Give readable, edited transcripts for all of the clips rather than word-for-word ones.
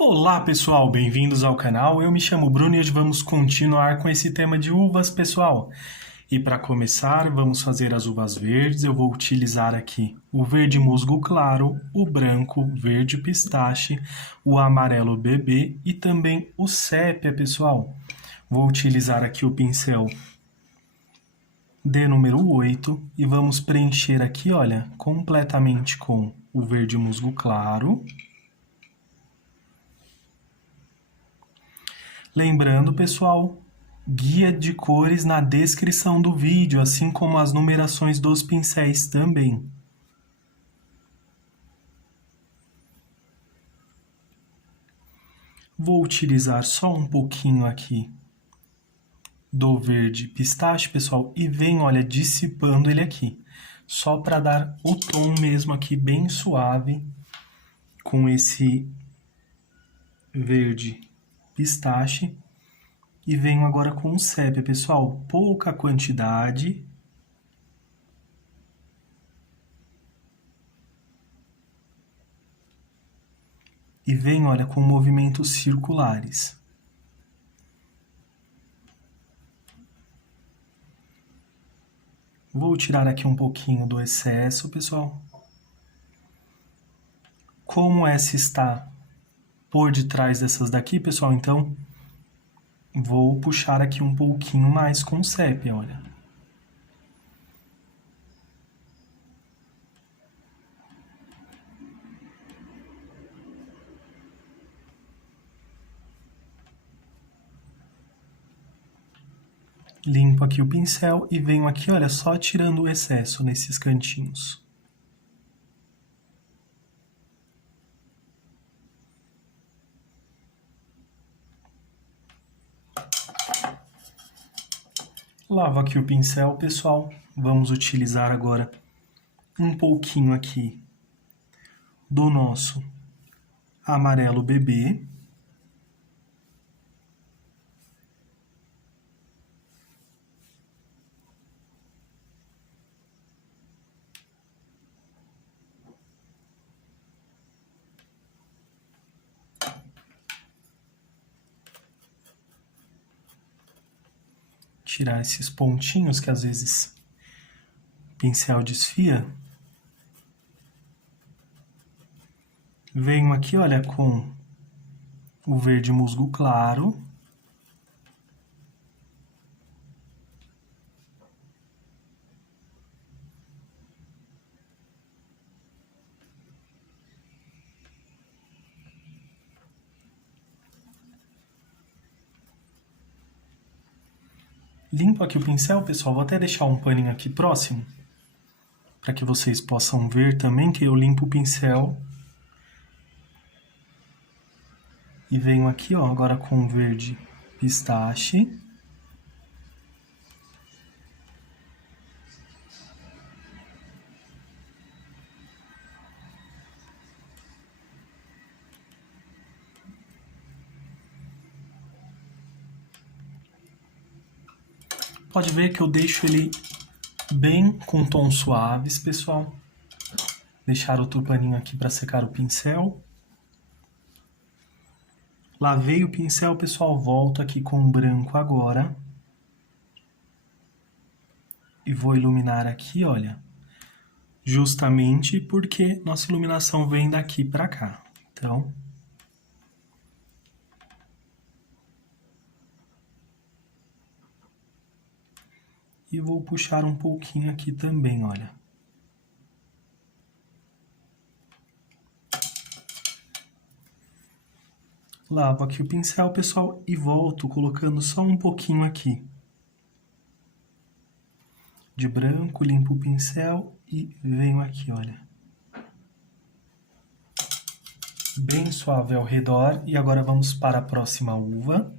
Olá pessoal, bem-vindos ao canal. Eu me chamo Bruno e hoje vamos continuar com esse tema de uvas, pessoal. E para começar, vamos fazer as uvas verdes. Eu vou utilizar aqui o verde musgo claro, o branco, verde pistache, o amarelo bebê e também o sépia, pessoal. Vou utilizar aqui o pincel de número 8 e vamos preencher aqui, olha, completamente com o verde musgo claro. Lembrando, pessoal, guia de cores na descrição do vídeo, assim como as numerações dos pincéis também. Vou utilizar só um pouquinho aqui do verde pistache, pessoal, e venho, olha, dissipando ele aqui. Só para dar o tom mesmo aqui bem suave com esse verde pistache. E venho agora com o sépia, pessoal, pouca quantidade. E venho, olha, com movimentos circulares. Vou tirar aqui um pouquinho do excesso, pessoal. Como essa está por detrás dessas daqui, pessoal, então vou puxar aqui um pouquinho mais com o sépia, olha. Limpo aqui o pincel e venho aqui, olha, só tirando o excesso nesses cantinhos. Lavo aqui o pincel, pessoal. Vamos utilizar agora um pouquinho aqui do nosso amarelo bebê. Tirar esses pontinhos que às vezes o pincel desfia. Venho aqui, olha, com o verde musgo claro. Limpo aqui o pincel, pessoal. Vou até deixar um paninho aqui próximo, para que vocês possam ver também que eu limpo o pincel. E venho aqui, ó, agora com o verde pistache. Pode ver que eu deixo ele bem com tons suaves, pessoal. Deixar outro paninho aqui para secar o pincel. Lavei o pincel, pessoal, volto aqui com o branco agora. E vou iluminar aqui, olha, justamente porque nossa iluminação vem daqui para cá. Então, e vou puxar um pouquinho aqui também, olha. Lavo aqui o pincel, pessoal, e volto colocando só um pouquinho aqui de branco, limpo o pincel e venho aqui, olha. Bem suave ao redor. E agora vamos para a próxima uva.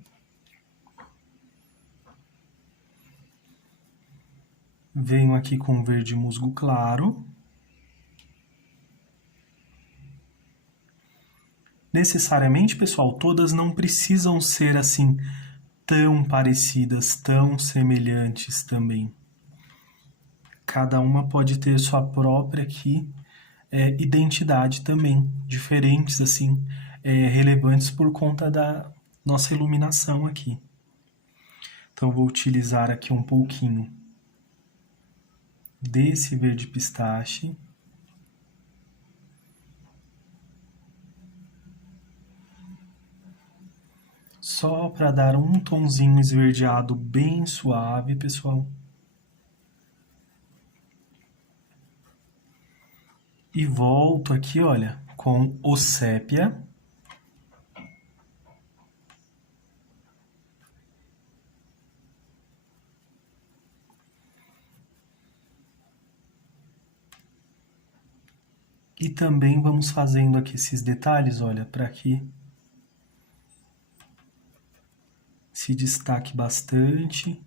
Venho aqui com verde musgo claro. Necessariamente, pessoal, todas não precisam ser assim tão parecidas, tão semelhantes também. Cada uma pode ter sua própria aqui identidade também, diferentes assim. relevantes por conta da nossa iluminação aqui. Então, eu vou utilizar aqui um pouquinho desse verde pistache. Só para dar um tonzinho esverdeado bem suave, pessoal. E volto aqui, olha, com o sépia. E também vamos fazendo aqui esses detalhes, olha, para que se destaque bastante.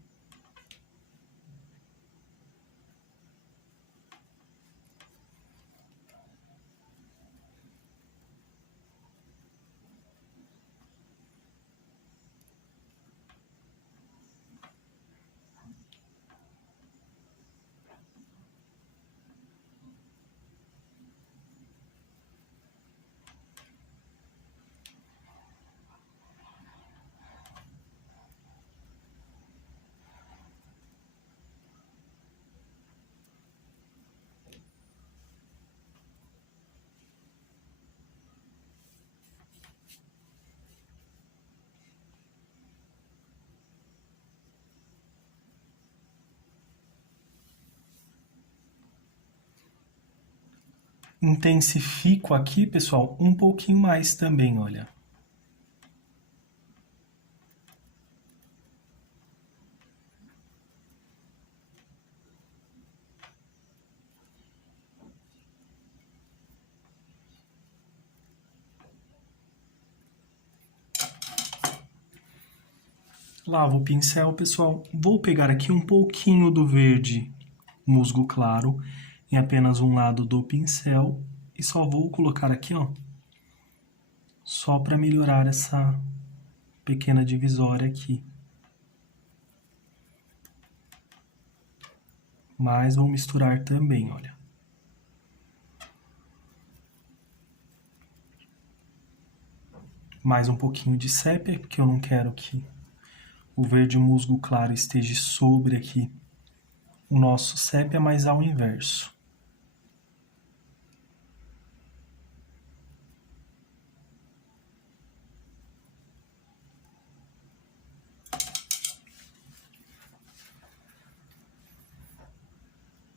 Intensifico aqui, pessoal, um pouquinho mais também, olha. Lavo o pincel, pessoal. Vou pegar aqui um pouquinho do verde musgo claro em apenas um lado do pincel e só vou colocar aqui, ó, só para melhorar essa pequena divisória aqui. Mas vou misturar também, olha. Mais um pouquinho de sépia, porque eu não quero que o verde musgo claro esteja sobre aqui o nosso sépia, mas ao inverso.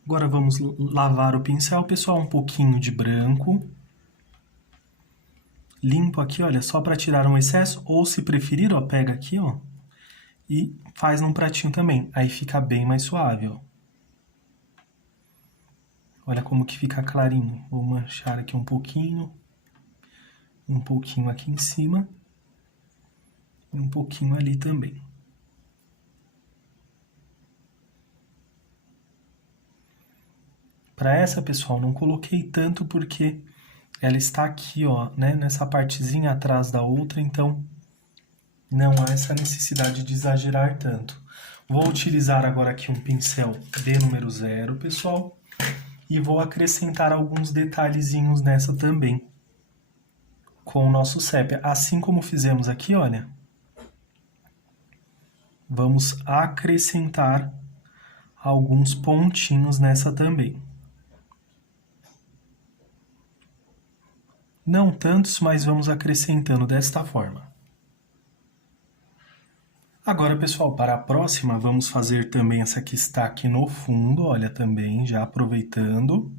Agora vamos lavar o pincel, pessoal, um pouquinho de branco. Limpo aqui, olha, só para tirar um excesso, ou se preferir, ó, pega aqui, ó, e faz num pratinho também. Aí fica bem mais suave, ó. Olha como que fica clarinho. Vou manchar aqui um pouquinho aqui em cima e um pouquinho ali também. Para essa, pessoal, não coloquei tanto porque ela está aqui, ó, né, nessa partezinha atrás da outra, então não há essa necessidade de exagerar tanto. Vou utilizar agora aqui um pincel de número 0, pessoal, e vou acrescentar alguns detalhezinhos nessa também, com o nosso sépia. Assim como fizemos aqui, olha, vamos acrescentar alguns pontinhos nessa também. Não tantos, mas vamos acrescentando desta forma. Agora, pessoal, para a próxima, vamos fazer também essa que está aqui no fundo, olha, também, já aproveitando.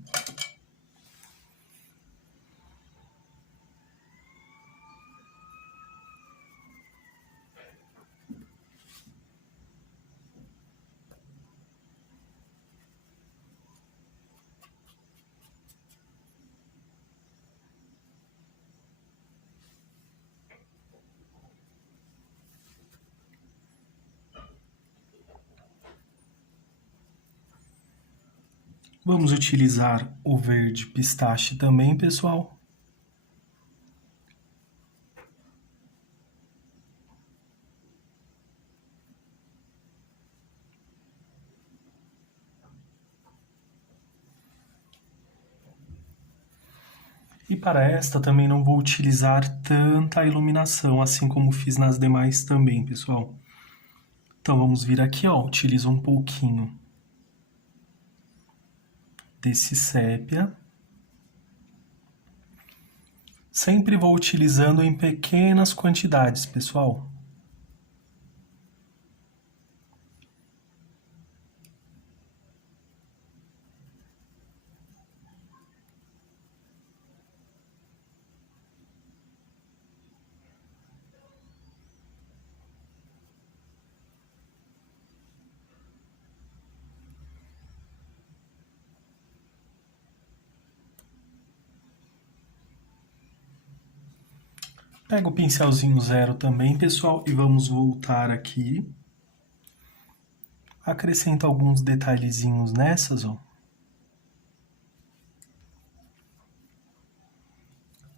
Vamos utilizar o verde pistache também, pessoal. E para esta também não vou utilizar tanta iluminação, assim como fiz nas demais também, pessoal. Então vamos vir aqui, ó, utilizo um pouquinho desse sépia. Sempre vou utilizando em pequenas quantidades, pessoal. Pega o pincelzinho zero também, pessoal, e vamos voltar aqui. Acrescento alguns detalhezinhos nessas, ó.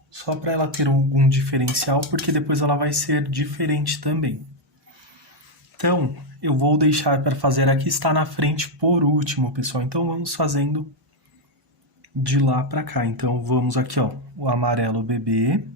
Só para ela ter algum diferencial, porque depois ela vai ser diferente também. Então, eu vou deixar para fazer aqui, está na frente por último, pessoal. Então, vamos fazendo de lá para cá. Então, vamos aqui, ó, o amarelo bebê.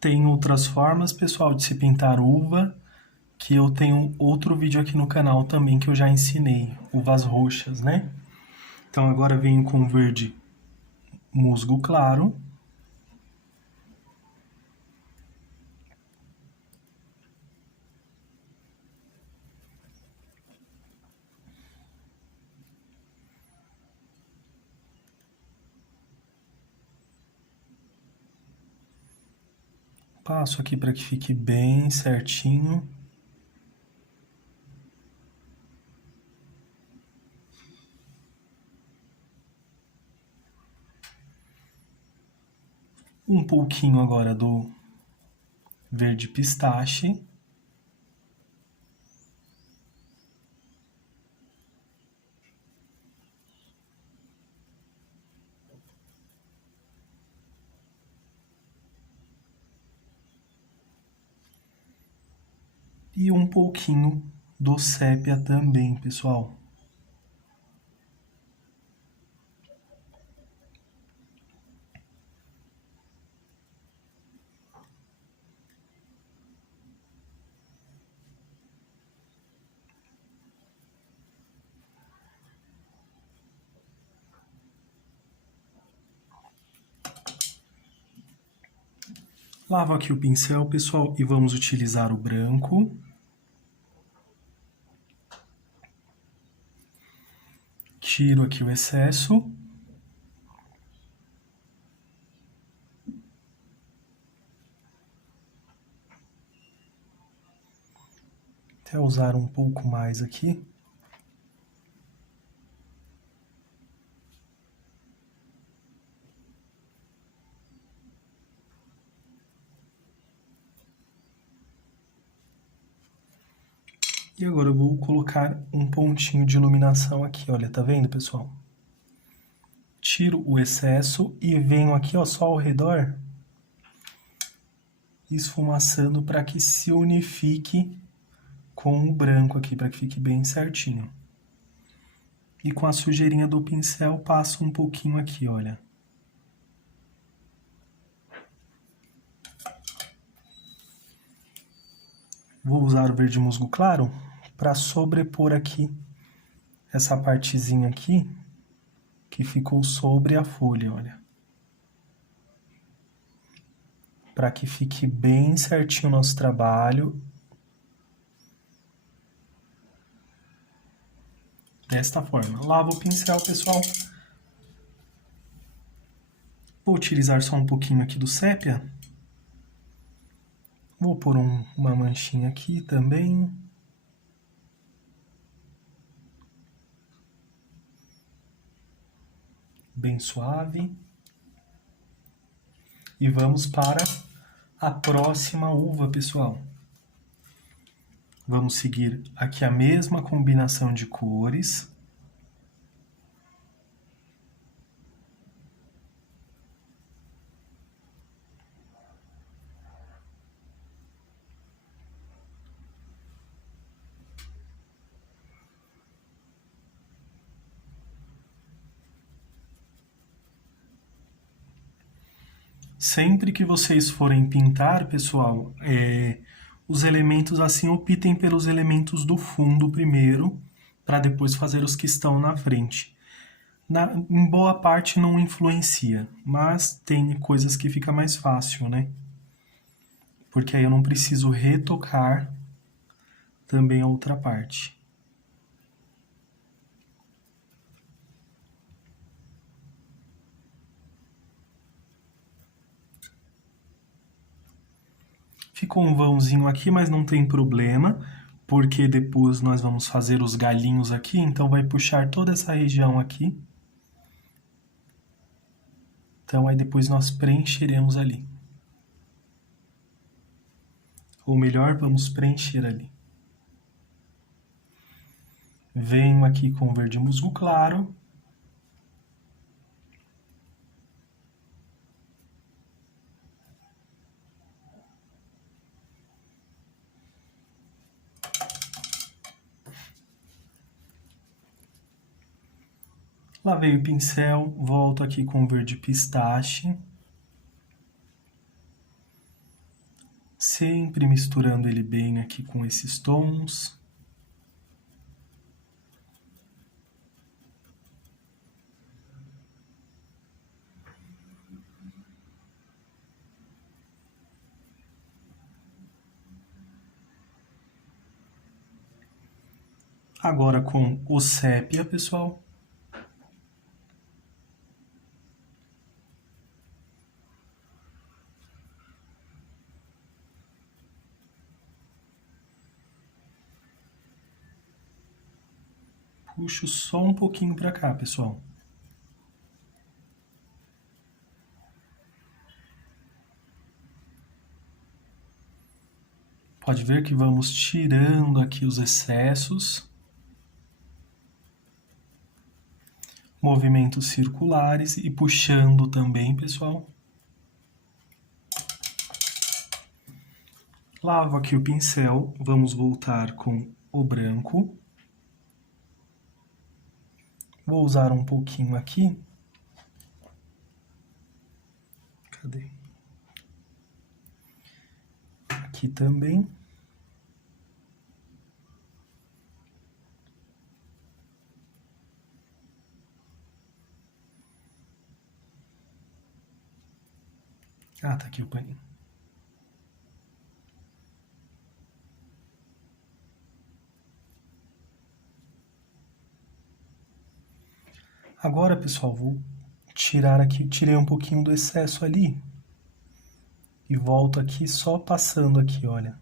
Tem outras formas, pessoal, de se pintar uva, que eu tenho outro vídeo aqui no canal também que eu já ensinei, uvas roxas, né? Então agora venho com verde musgo claro. Passo aqui para que fique bem certinho. Um pouquinho agora do verde pistache. E um pouquinho do sépia também, pessoal. Lavo aqui o pincel, pessoal, e vamos utilizar o branco. Tiro aqui o excesso. Até usar um pouco mais aqui. E agora eu vou colocar um pontinho de iluminação aqui, olha, tá vendo, pessoal? Tiro o excesso e venho aqui, ó, só ao redor, esfumaçando para que se unifique com o branco aqui, para que fique bem certinho. E com a sujeirinha do pincel, passo um pouquinho aqui, olha. Vou usar o verde musgo claro para sobrepor aqui essa partezinha aqui que ficou sobre a folha, olha. Para que fique bem certinho o nosso trabalho. Desta forma. Lavo o pincel, pessoal. Vou utilizar só um pouquinho aqui do sépia. Vou pôr uma manchinha aqui também. Bem suave. E vamos para a próxima uva, pessoal. Vamos seguir aqui a mesma combinação de cores. Sempre que vocês forem pintar, pessoal, os elementos assim, optem pelos elementos do fundo primeiro, para depois fazer os que estão na frente. Em boa parte não influencia, mas tem coisas que fica mais fácil, né? Porque aí eu não preciso retocar também a outra parte. Ficou um vãozinho aqui, mas não tem problema, porque depois nós vamos fazer os galinhos aqui, então vai puxar toda essa região aqui. Então aí depois nós preencheremos ali. Ou melhor, vamos preencher ali. Venho aqui com verde musgo claro. Lavei o pincel, volto aqui com verde pistache. Sempre misturando ele bem aqui com esses tons. Agora com o sépia, pessoal. Puxo só um pouquinho para cá, pessoal. Pode ver que vamos tirando aqui os excessos. Movimentos circulares e puxando também, pessoal. Lavo aqui o pincel, vamos voltar com o branco. Vou usar um pouquinho aqui. Cadê? Aqui também. Ah, tá aqui o paninho. Agora, pessoal, vou tirar aqui, tirei um pouquinho do excesso ali. E volto aqui só passando aqui, olha.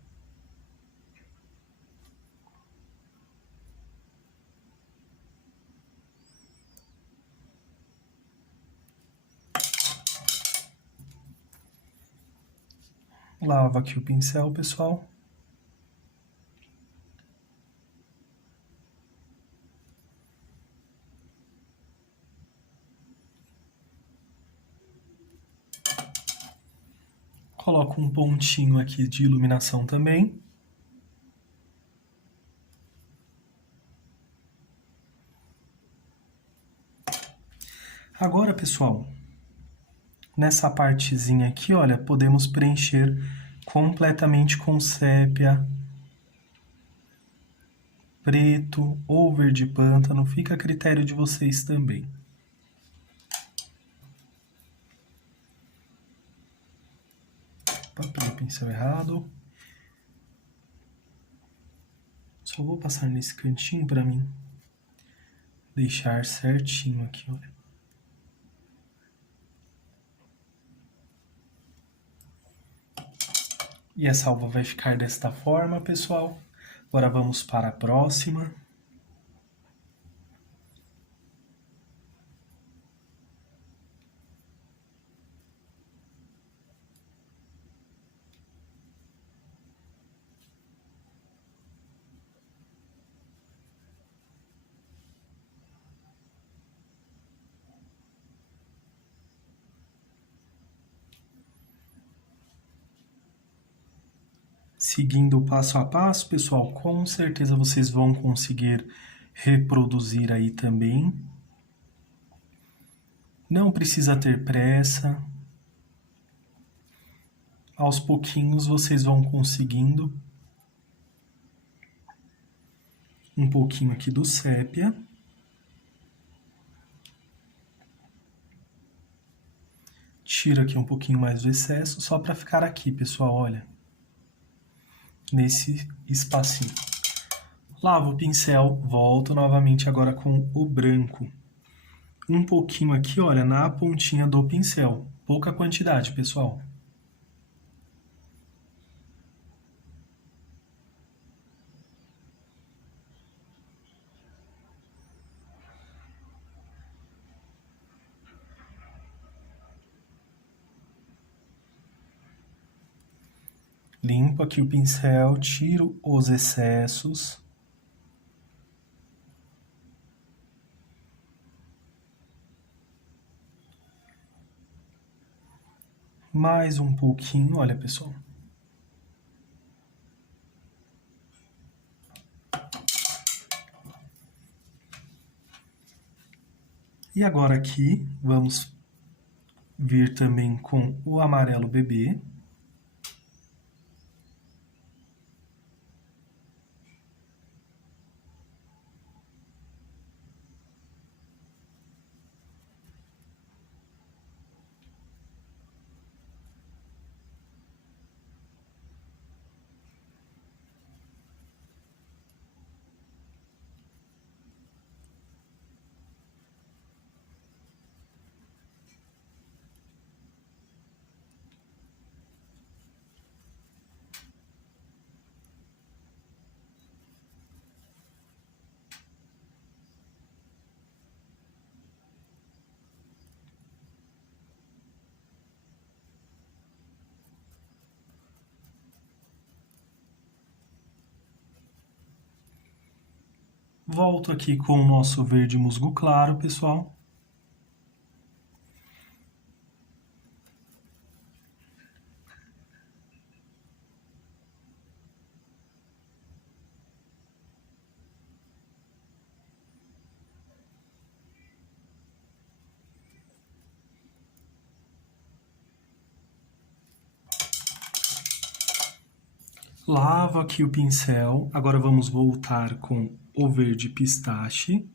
Lavo aqui o pincel, pessoal. Coloco um pontinho aqui de iluminação também. Agora, pessoal, nessa partezinha aqui, olha, podemos preencher completamente com sépia, preto ou verde pântano, fica a critério de vocês também. Peguei o pincel errado. Só vou passar nesse cantinho para mim deixar certinho aqui, olha. E essa uva vai ficar desta forma, pessoal. Agora vamos para a próxima. Seguindo passo a passo, pessoal, com certeza vocês vão conseguir reproduzir aí também. Não precisa ter pressa. Aos pouquinhos vocês vão conseguindo. Um pouquinho aqui do sépia. Tira aqui um pouquinho mais do excesso, só para ficar aqui, pessoal, olha. Nesse espacinho. Lavo o pincel, volto novamente agora com o branco. Um pouquinho aqui, olha, na pontinha do pincel. Pouca quantidade, pessoal. Limpo aqui o pincel, tiro os excessos. Mais um pouquinho, olha, pessoal. E agora aqui, vamos vir também com o amarelo bebê. Volto aqui com o nosso verde musgo claro, pessoal. Lavo aqui o pincel. Agora vamos voltar com o verde pistache.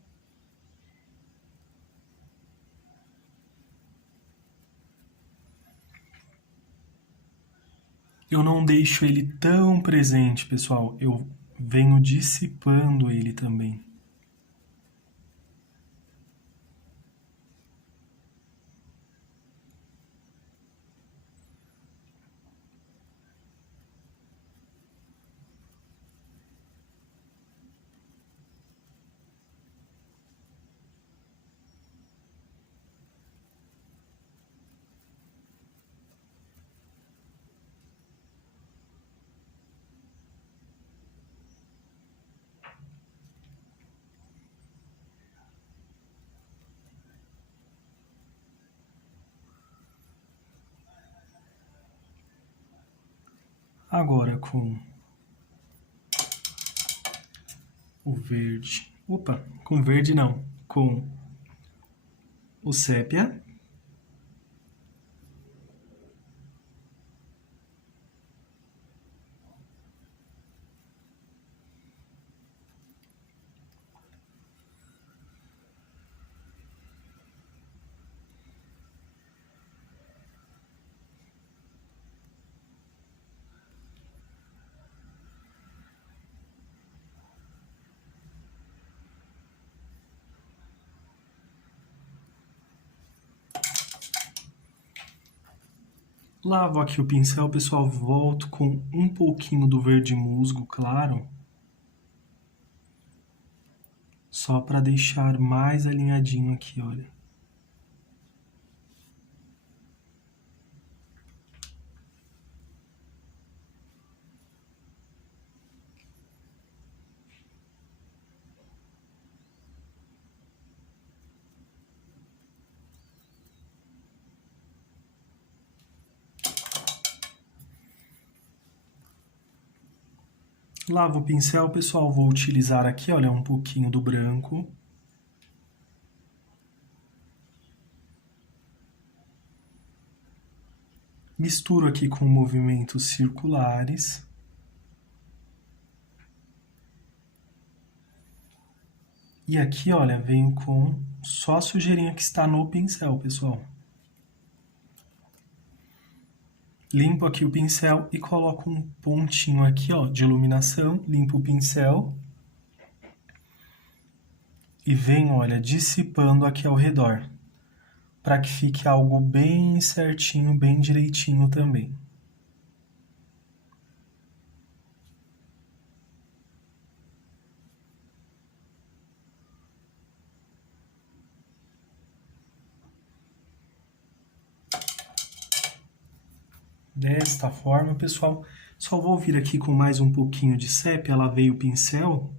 Eu não deixo ele tão presente, pessoal. Eu venho dissipando ele também. Agora com o verde. Opa, com verde não. Com o sépia. Lavo aqui o pincel, pessoal, volto com um pouquinho do verde musgo, claro. Só para deixar mais alinhadinho aqui, olha. Lavo o pincel, pessoal, vou utilizar aqui, olha, um pouquinho do branco. Misturo aqui com movimentos circulares. E aqui, olha, venho com só a sujeirinha que está no pincel, pessoal. Limpo aqui o pincel e coloco um pontinho aqui, ó, de iluminação. Limpo o pincel. E venho, olha, dissipando aqui ao redor. Para que fique algo bem certinho, bem direitinho também. Desta forma, pessoal, só vou vir aqui com mais um pouquinho de sépia, lavei o pincel,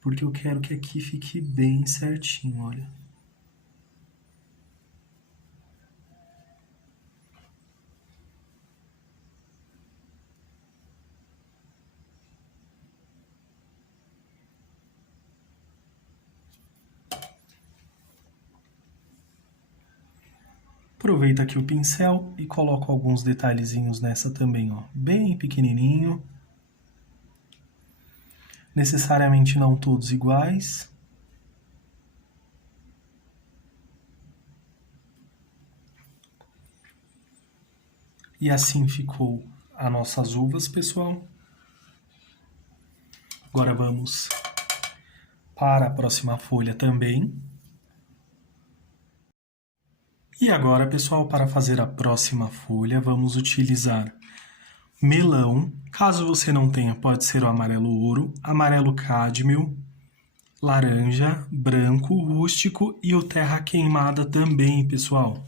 porque eu quero que aqui fique bem certinho, olha. Aproveito aqui o pincel e coloco alguns detalhezinhos nessa também, ó, bem pequenininho. Necessariamente não todos iguais. E assim ficou as nossas uvas, pessoal. Agora vamos para a próxima folha também. E agora, pessoal, para fazer a próxima folha, vamos utilizar melão. Caso você não tenha, pode ser o amarelo ouro, amarelo cádmio, laranja, branco, rústico e o terra queimada também, pessoal.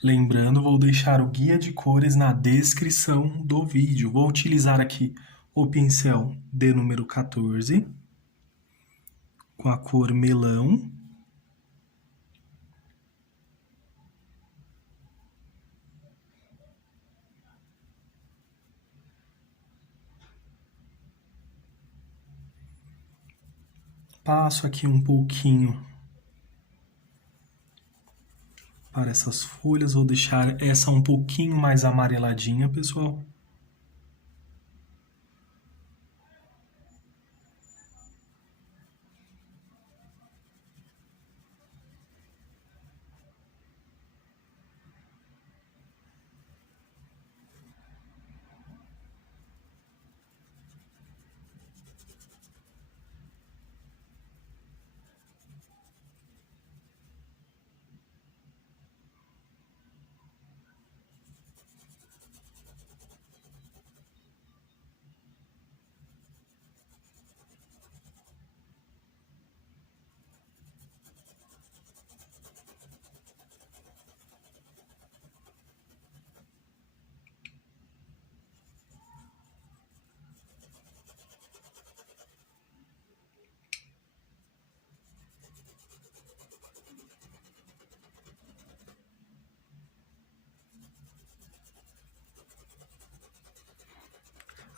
Lembrando, vou deixar o guia de cores na descrição do vídeo. Vou utilizar aqui o pincel de número 14, com a cor melão. Passo aqui um pouquinho para essas folhas, vou deixar essa um pouquinho mais amareladinha, pessoal.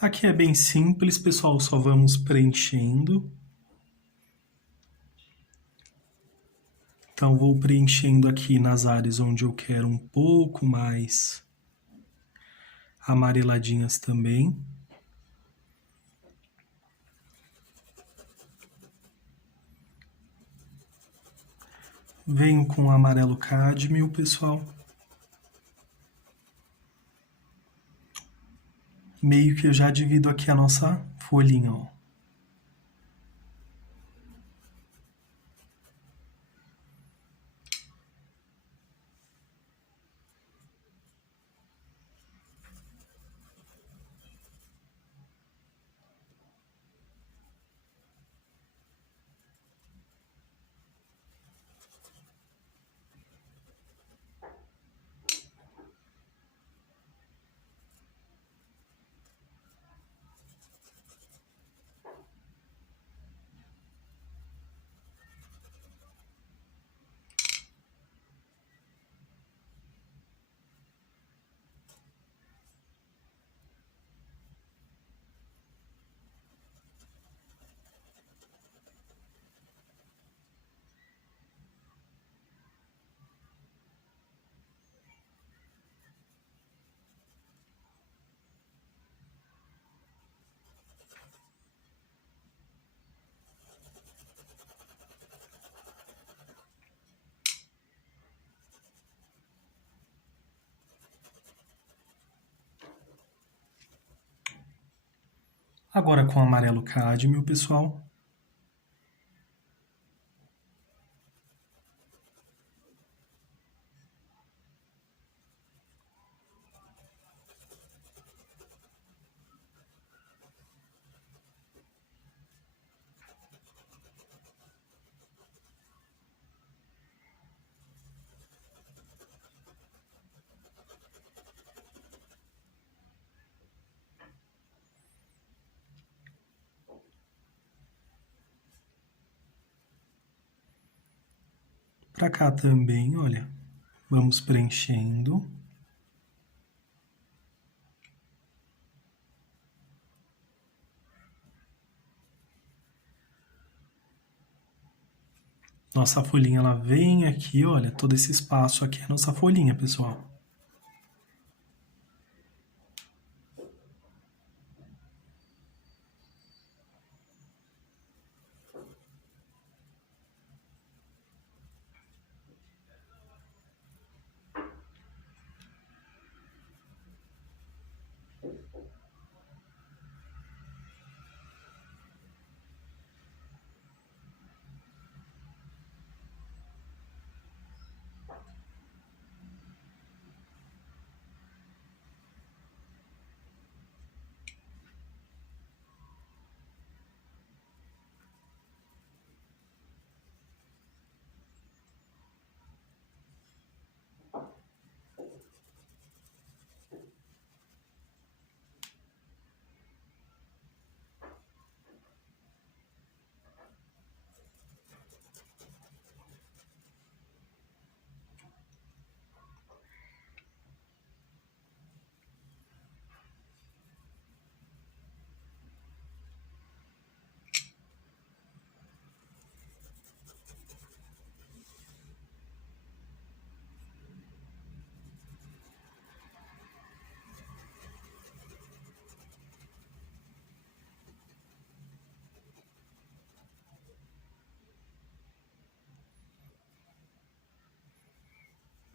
Aqui é bem simples, pessoal, só vamos preenchendo. Então, vou preenchendo aqui nas áreas onde eu quero um pouco mais amareladinhas também. Venho com o amarelo cádmio, pessoal. Meio que eu já divido aqui a nossa folhinha, ó. Agora com amarelo cádmio, pessoal. Para cá também, olha, vamos preenchendo. Nossa folhinha, ela vem aqui, olha, todo esse espaço aqui é a nossa folhinha, pessoal.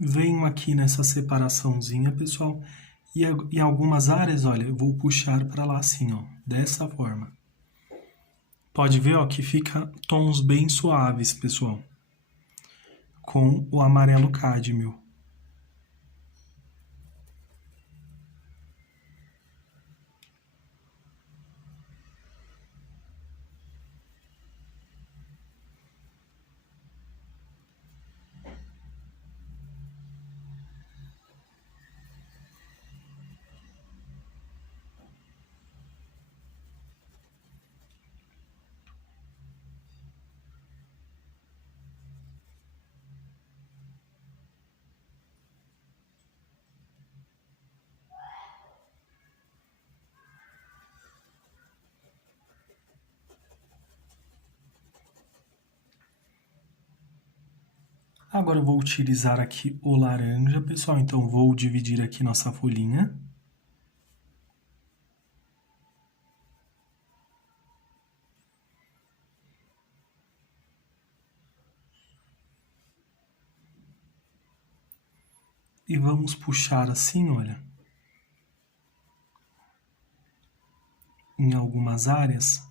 Venho aqui nessa separaçãozinha, pessoal, e em algumas áreas, olha, eu vou puxar para lá assim, ó, dessa forma. Pode ver, ó, que fica tons bem suaves, pessoal, com o amarelo cádmio. Agora eu vou utilizar aqui o laranja, pessoal, então vou dividir aqui nossa folhinha. E vamos puxar assim, olha, em algumas áreas,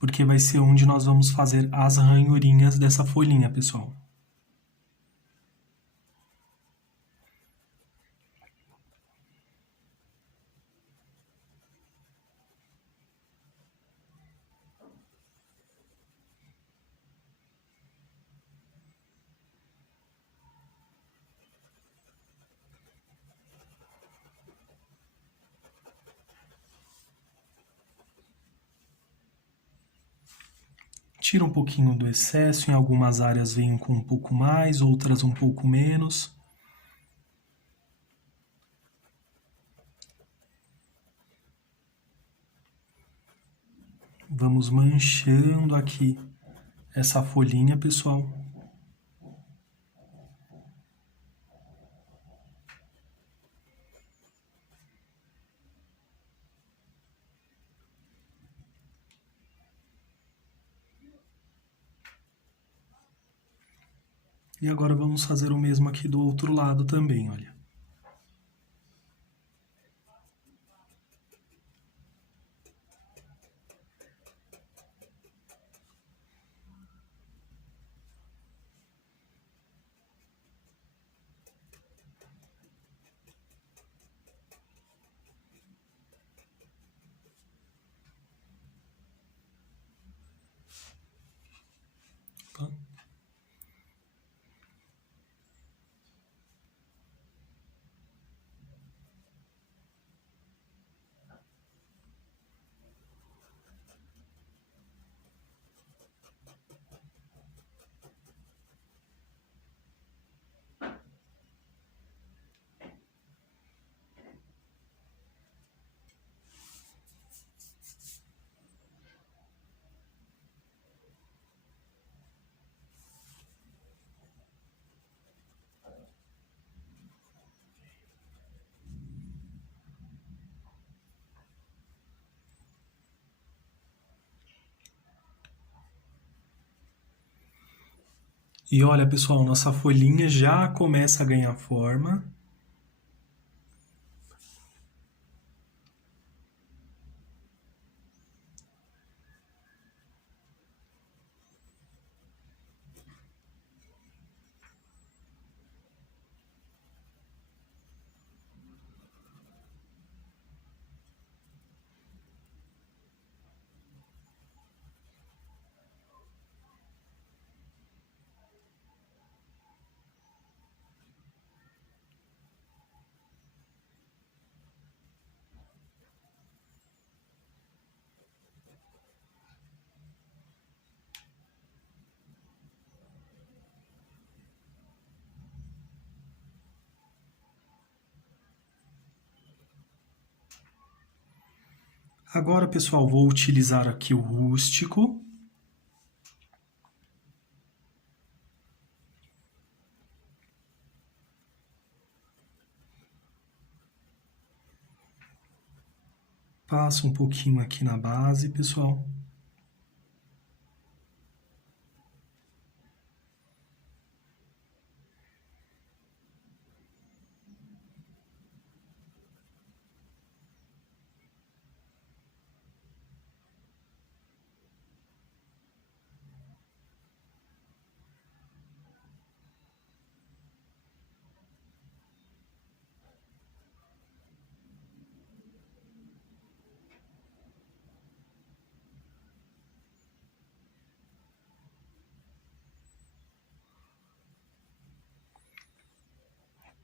porque vai ser onde nós vamos fazer as ranhurinhas dessa folhinha, pessoal. Tira um pouquinho do excesso, em algumas áreas vem com um pouco mais, outras um pouco menos. Vamos manchando aqui essa folhinha, pessoal. E agora vamos fazer o mesmo aqui do outro lado também, olha. E olha, pessoal, nossa folhinha já começa a ganhar forma. Agora, pessoal, vou utilizar aqui o rústico. Passo um pouquinho aqui na base, pessoal.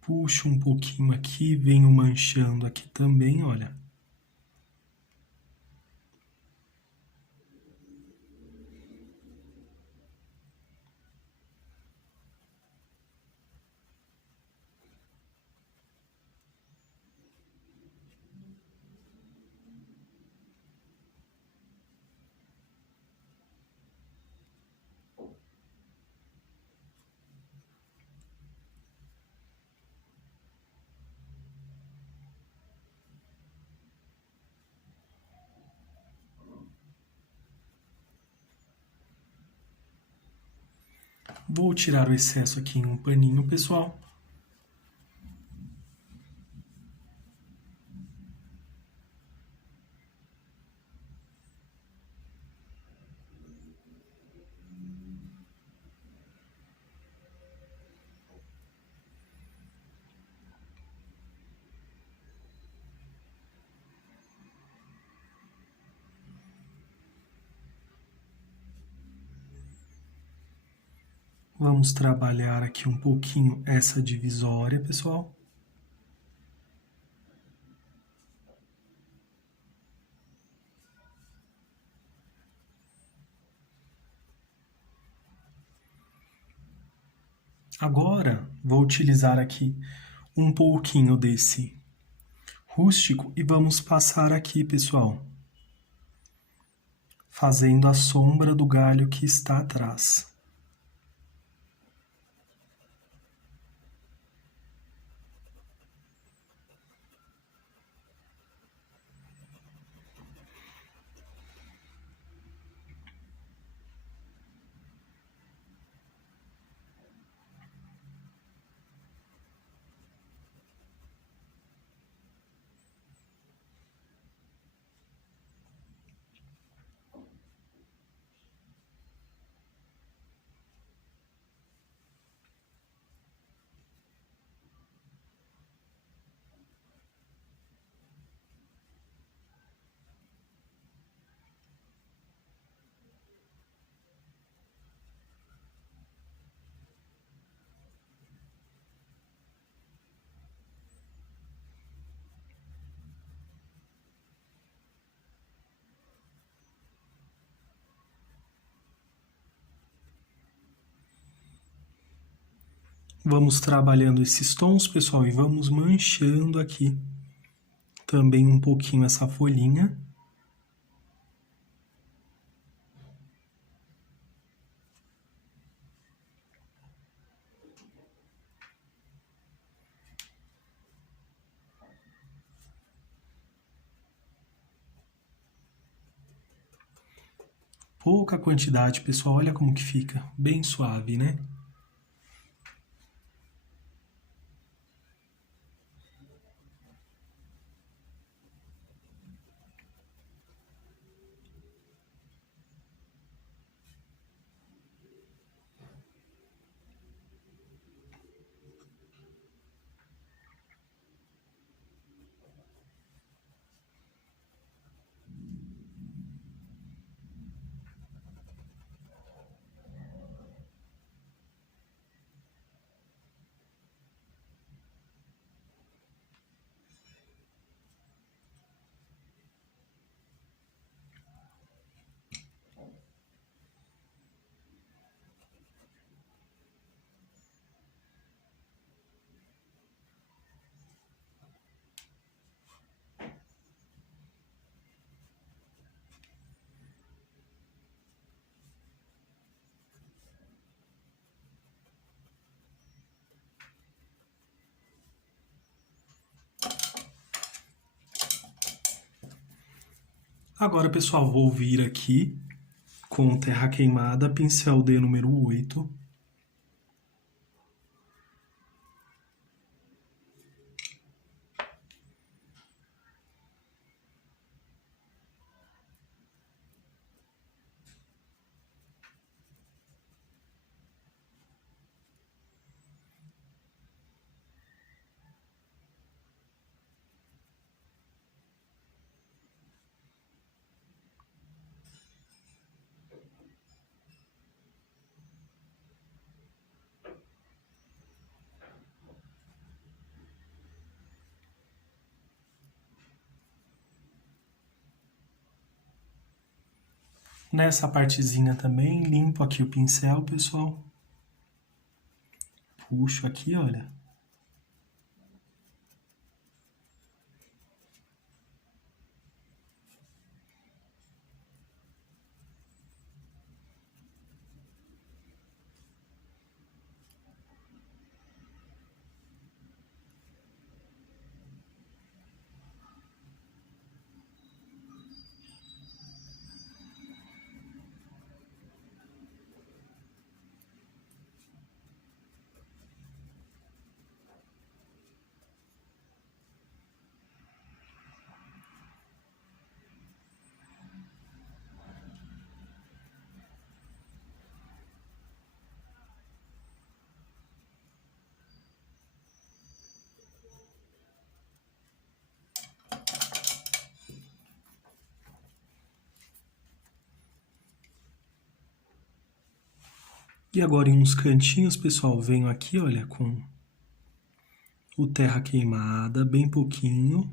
Puxo um pouquinho aqui, venho manchando aqui também, olha. Vou tirar o excesso aqui em um paninho, pessoal. Vamos trabalhar aqui um pouquinho essa divisória, pessoal. Agora, vou utilizar aqui um pouquinho desse rústico e vamos passar aqui, pessoal, fazendo a sombra do galho que está atrás. Vamos trabalhando esses tons, pessoal, e vamos manchando aqui também um pouquinho essa folhinha. Pouca quantidade, pessoal, olha como que fica, bem suave, né? Agora, pessoal, vou vir aqui com terra queimada, pincel D número 8. Nessa partezinha também, limpo aqui o pincel, pessoal. Puxo aqui, olha. E agora em uns cantinhos, pessoal, venho aqui, olha, com o terra queimada, bem pouquinho.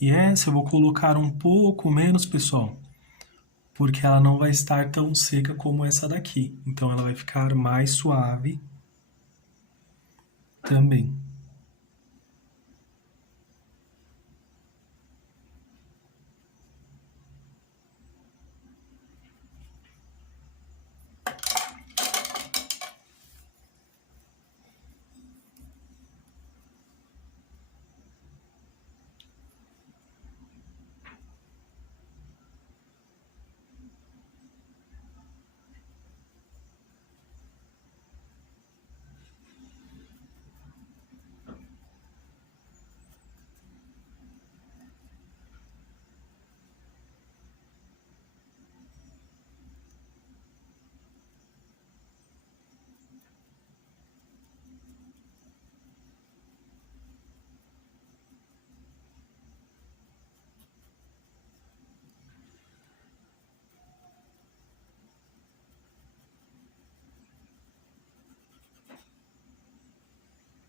E essa eu vou colocar um pouco menos, pessoal, porque ela não vai estar tão seca como essa daqui. Então ela vai ficar mais suave também.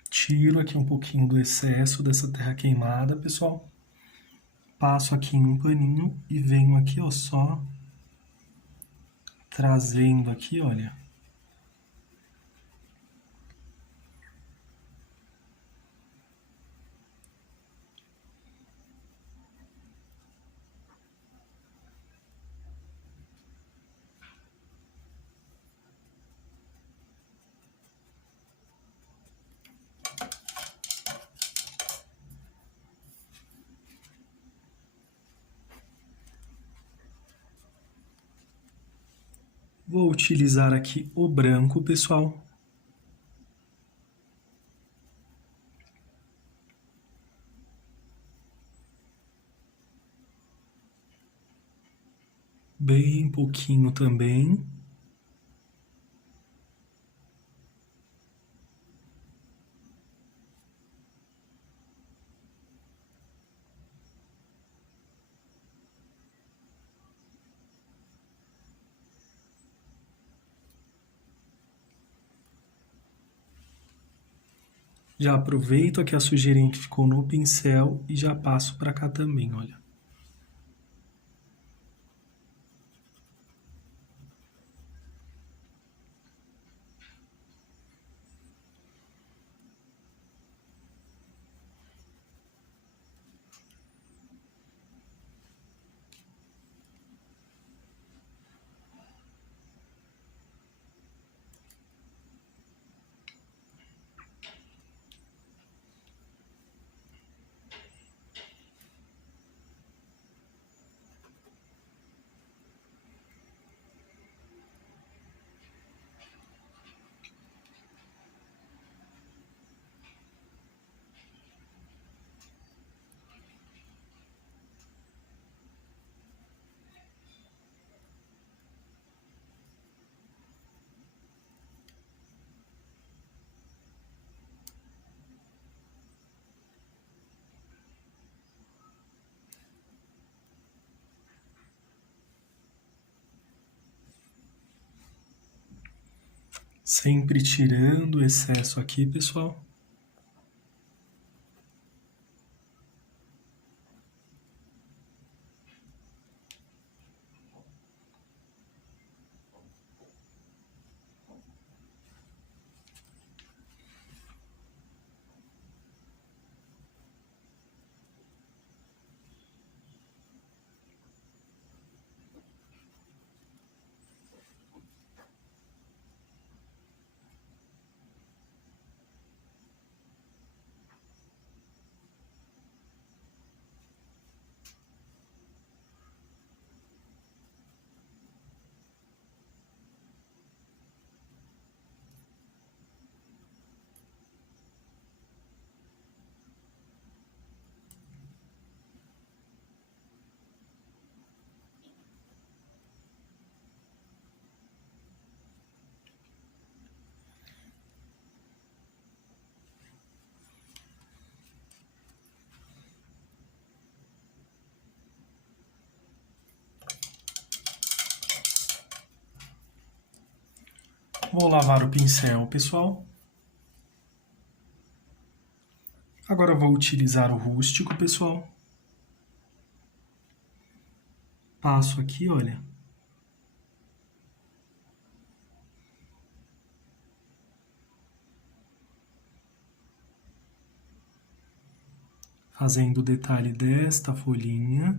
Tiro aqui um pouquinho do excesso dessa terra queimada, pessoal. Passo aqui em um paninho e venho aqui, ó, só trazendo aqui, olha. Vou utilizar aqui o branco, pessoal. Bem pouquinho também. Já aproveito aqui a sujeirinha que ficou no pincel e já passo para cá também, olha. Sempre tirando o excesso aqui, pessoal. Vou lavar o pincel, pessoal. Agora vou utilizar o rústico, pessoal. Passo aqui, olha. Fazendo o detalhe desta folhinha.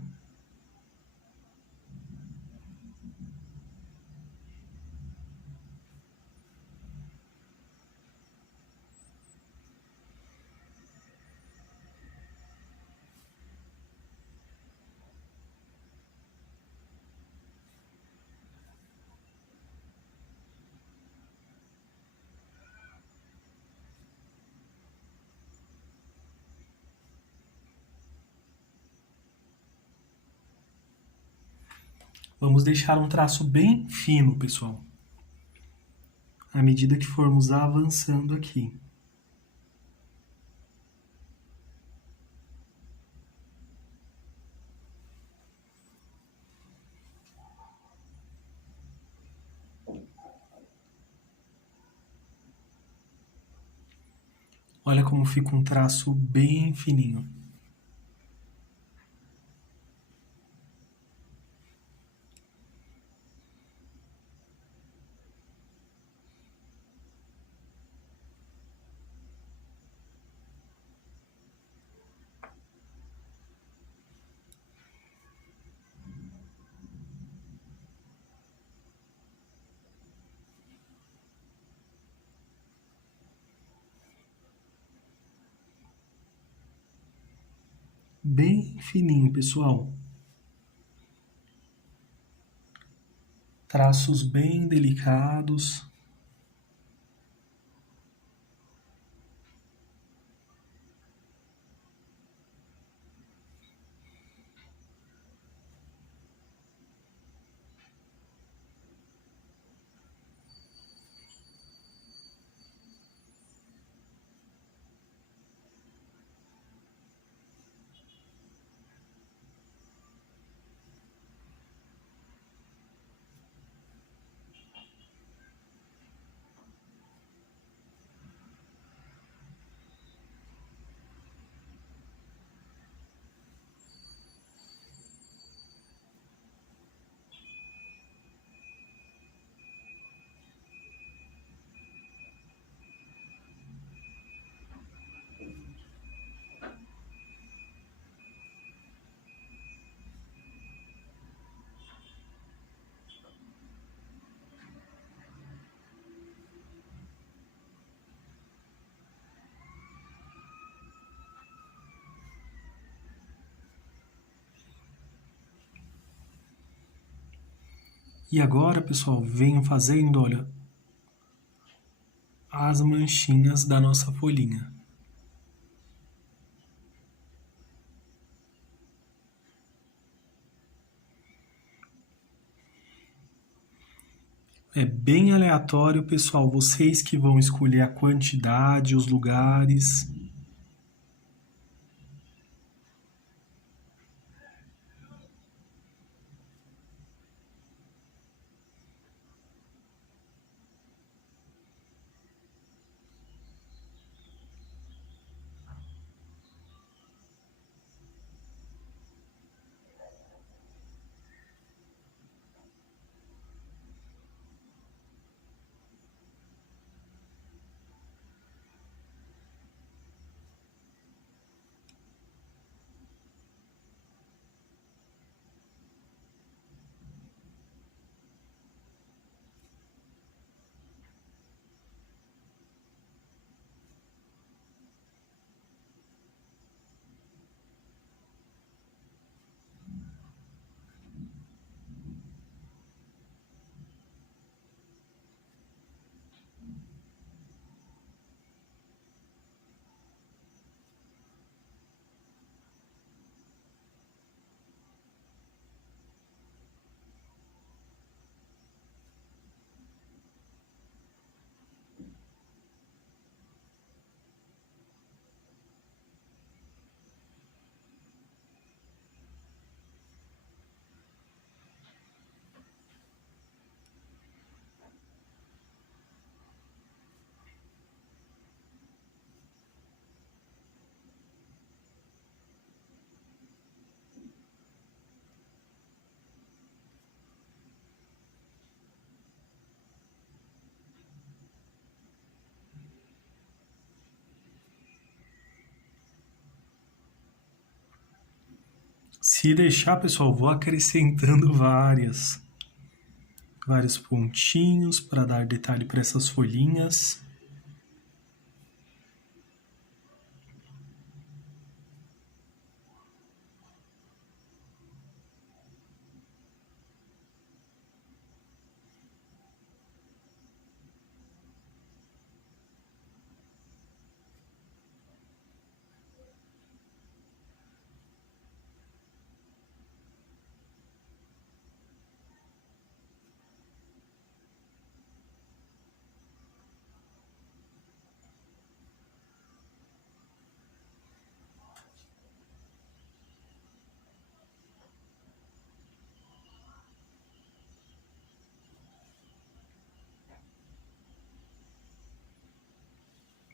Vamos deixar um traço bem fino, pessoal, à medida que formos avançando aqui. Olha como fica um traço bem fininho. Bem fininho, pessoal. traços bem delicados. E agora, pessoal, venho fazendo, olha, as manchinhas da nossa folhinha. É bem aleatório, pessoal, vocês que vão escolher a quantidade, os lugares. Se deixar, pessoal, vou acrescentando vários pontinhos para dar detalhe para essas folhinhas.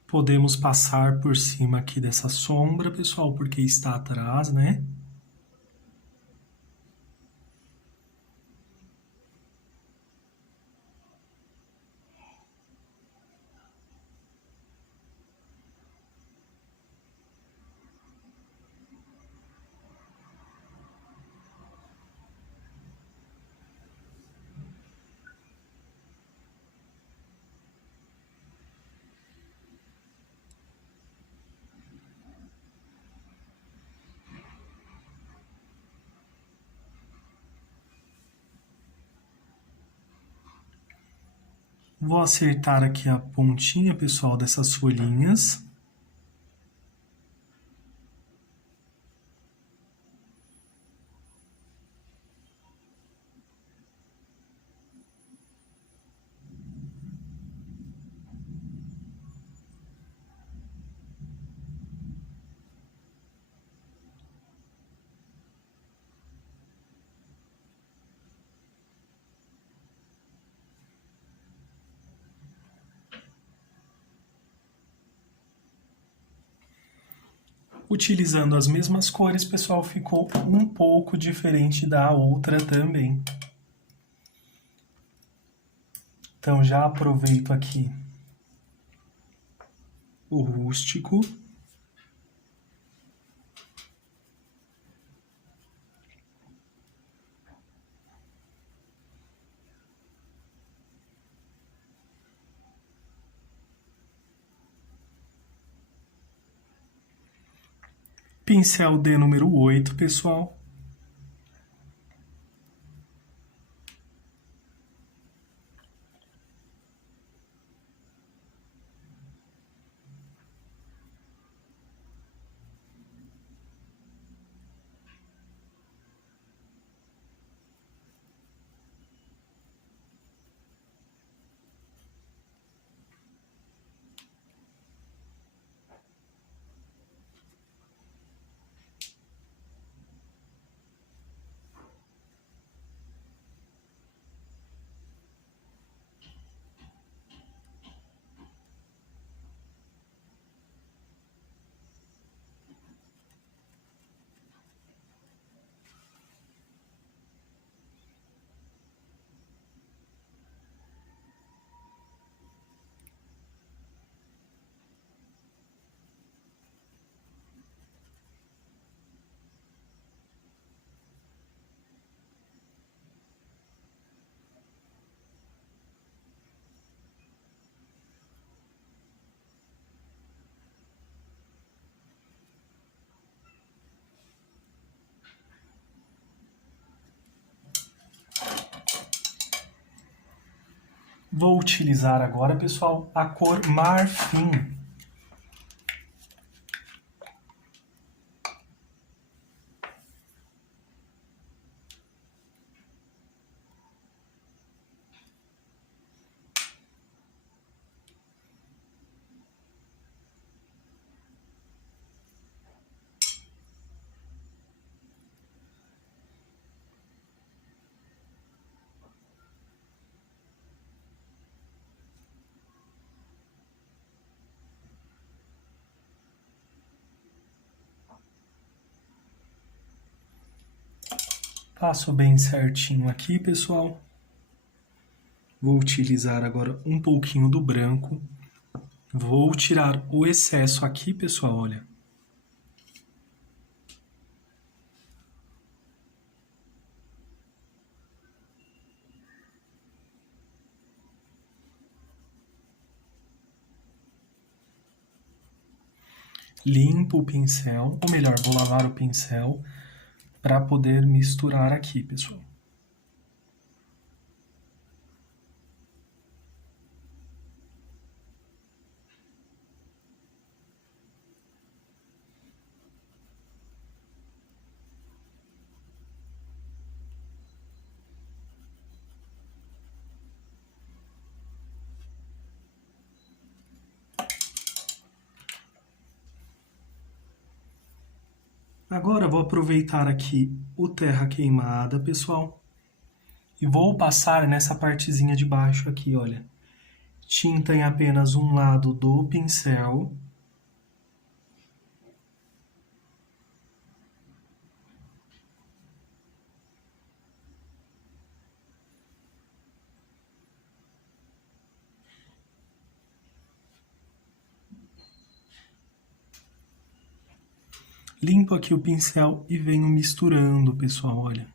Podemos passar por cima aqui dessa sombra, pessoal, porque está atrás, né? Vou acertar aqui a pontinha, pessoal, dessas folhinhas. Utilizando as mesmas cores, pessoal, ficou um pouco diferente da outra também. Então já aproveito aqui o rústico. Pincel D número 8, pessoal. Vou utilizar agora, pessoal, a cor marfim. Passo bem certinho aqui, pessoal. Vou utilizar agora um pouquinho do branco. Vou tirar o excesso aqui, pessoal, olha. Limpo o pincel, ou melhor, vou lavar o pincel para poder misturar aqui, pessoal. Agora vou aproveitar aqui o terra queimada, pessoal, e vou passar nessa partezinha de baixo aqui, olha. Tinta em apenas um lado do pincel. Limpo aqui o pincel e venho misturando, pessoal, olha.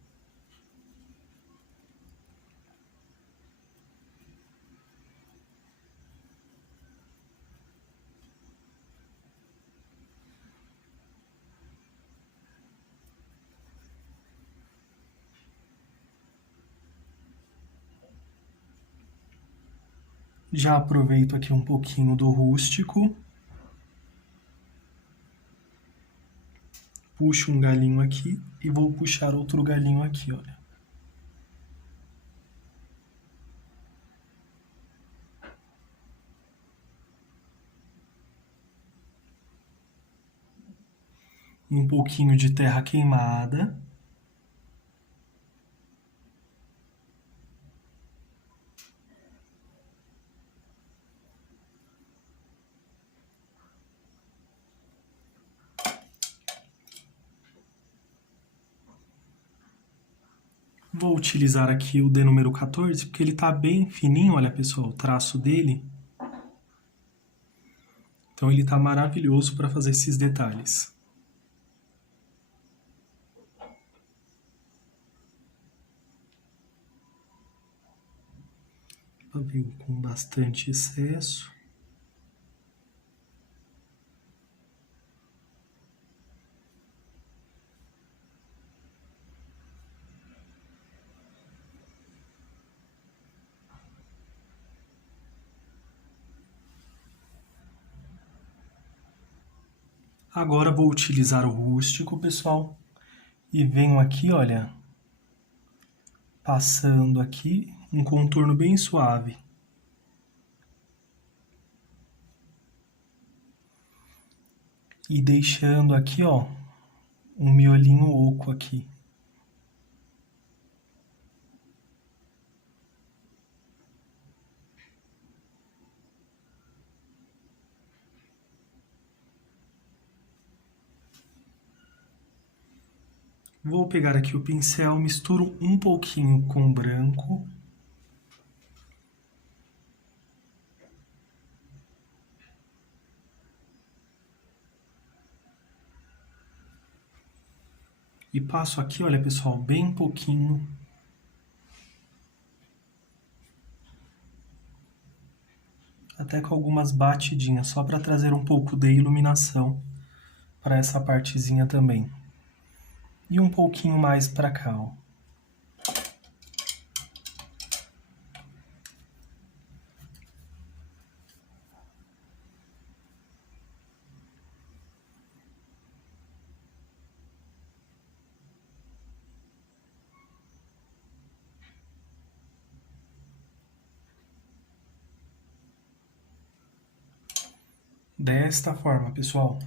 Já aproveito aqui um pouquinho do rústico. Puxo um galinho aqui e vou puxar outro galinho aqui, olha. Um pouquinho de terra queimada. Vou utilizar aqui o D número 14, porque ele tá bem fininho, olha pessoal, o traço dele. Então ele tá maravilhoso para fazer esses detalhes. Pavio com bastante excesso. Agora vou utilizar o rústico, pessoal, e venho aqui, olha, passando aqui um contorno bem suave. E deixando aqui, ó, um miolinho oco aqui. Vou pegar aqui o pincel, misturo um pouquinho com branco. E passo aqui, olha pessoal, bem pouquinho. Até com algumas batidinhas, só para trazer um pouco de iluminação para essa partezinha também. E um pouquinho mais para cá, ó. Desta forma, pessoal.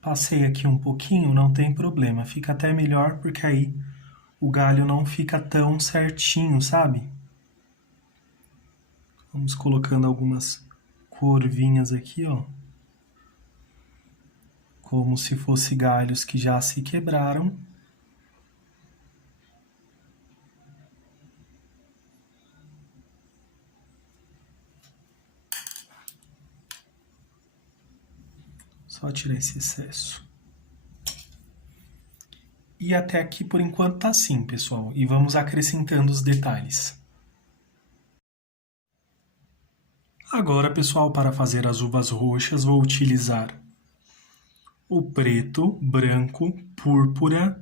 Passei aqui um pouquinho, não tem problema. Fica até melhor porque aí o galho não fica tão certinho, sabe? Vamos colocando algumas curvinhas aqui, ó. Como se fossem galhos que já se quebraram. Só tirar esse excesso. E até aqui por enquanto tá assim, pessoal. E vamos acrescentando os detalhes. Agora, pessoal, para fazer as uvas roxas, vou utilizar o preto, branco, púrpura,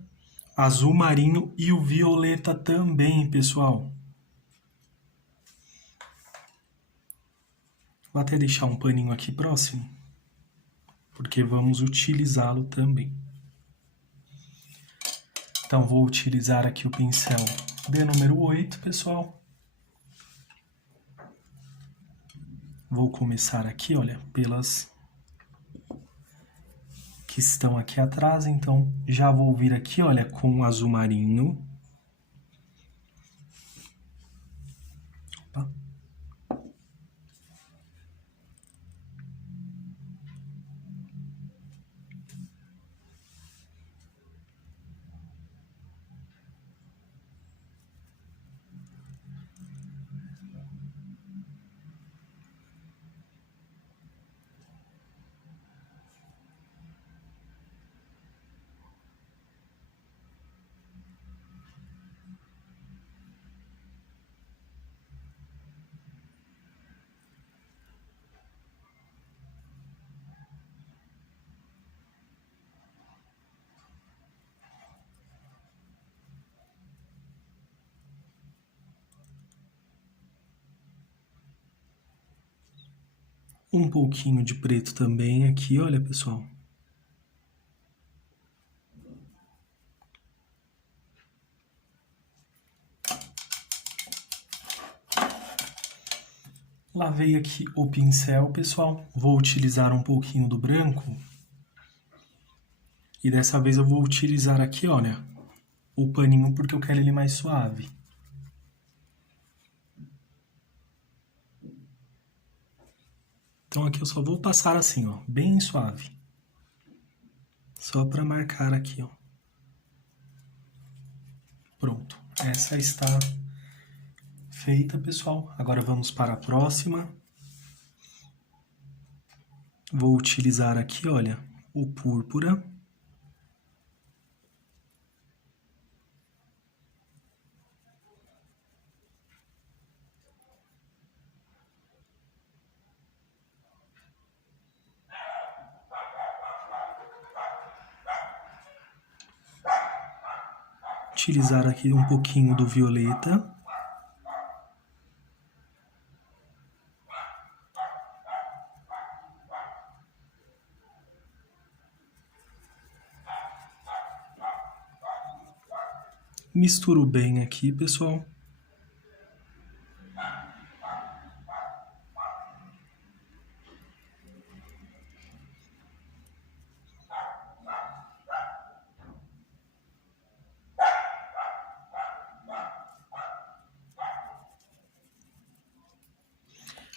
azul marinho e o violeta também, pessoal. Vou até deixar um paninho aqui próximo, porque vamos utilizá-lo também. Então, vou utilizar aqui o pincel de número 8, pessoal. Vou começar aqui, olha, pelas que estão aqui atrás. Então, já vou vir aqui, olha, com o azul marinho. Opa. Um pouquinho de preto também aqui, olha, pessoal. Lavei aqui o pincel, pessoal. Vou utilizar um pouquinho do branco. E dessa vez eu vou utilizar aqui, olha, o paninho porque eu quero ele mais suave. Então aqui eu só vou passar assim, ó, bem suave. Só para marcar aqui, ó. Pronto. Essa está feita, pessoal. Agora vamos para a próxima. Vou utilizar aqui, olha, o púrpura. Utilizar aqui um pouquinho do violeta. Misturo bem aqui, pessoal.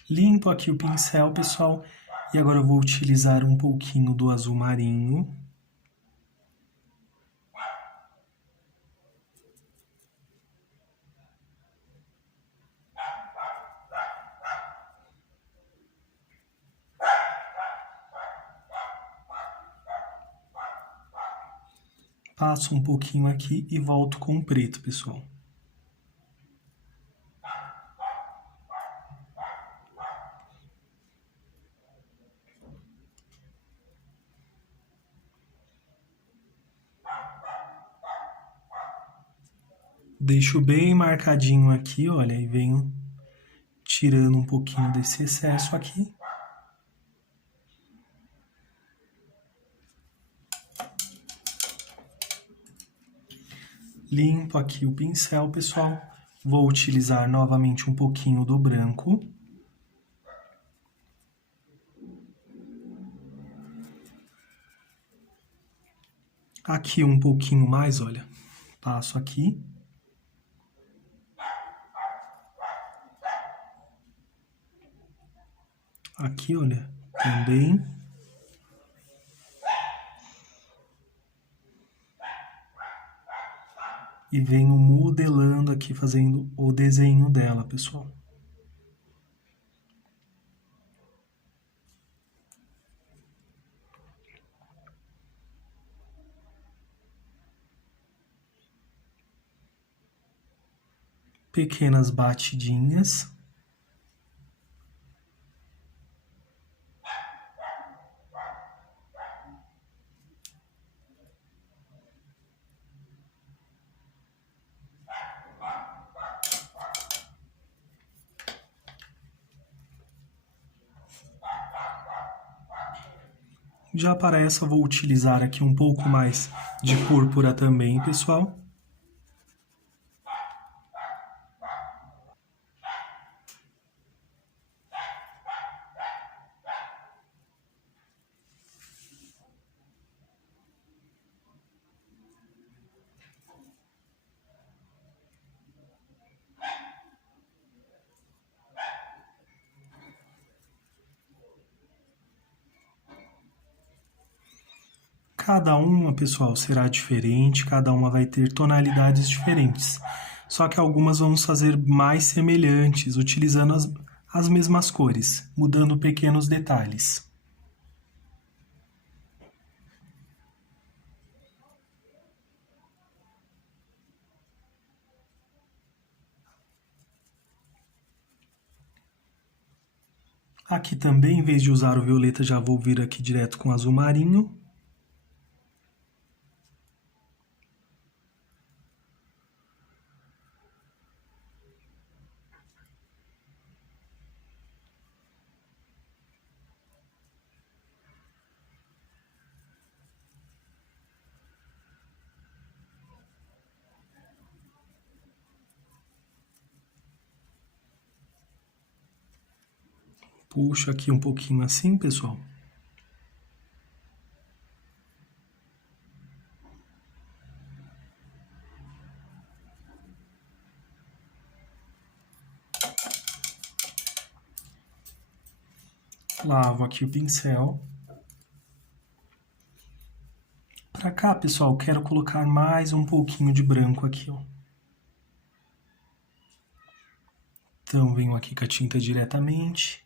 Limpo aqui o pincel, pessoal. E agora eu vou utilizar um pouquinho do azul marinho. Passo um pouquinho aqui e volto com o preto, pessoal. Deixo bem marcadinho aqui, olha, e venho tirando um pouquinho desse excesso aqui. Limpo aqui o pincel, pessoal. Vou utilizar novamente um pouquinho do branco. Aqui um pouquinho mais, olha. Passo aqui. Aqui, olha, também. E venho modelando aqui, fazendo o desenho dela, pessoal. Pequenas batidinhas. Já para essa, vou utilizar aqui um pouco mais de púrpura também, pessoal. Cada uma, pessoal, será diferente, cada uma vai ter tonalidades diferentes. Só que algumas vamos fazer mais semelhantes, utilizando as mesmas cores, mudando pequenos detalhes. Aqui também, em vez de usar o violeta, já vou vir aqui direto com azul marinho. Puxo aqui um pouquinho assim, pessoal. Lavo aqui o pincel. Para cá, pessoal, quero colocar mais um pouquinho de branco aqui, ó. Então, venho aqui com a tinta diretamente.